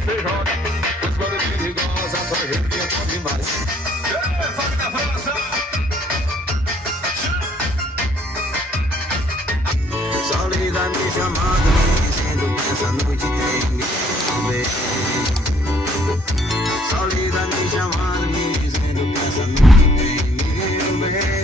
você joga. Mas quando é perigosa, pra gente que é bom demais. Fábio da França. Solida me chamando, me dizendo que essa noite tem me ver. Solida me chamando, me dizendo que essa noite tem me ver.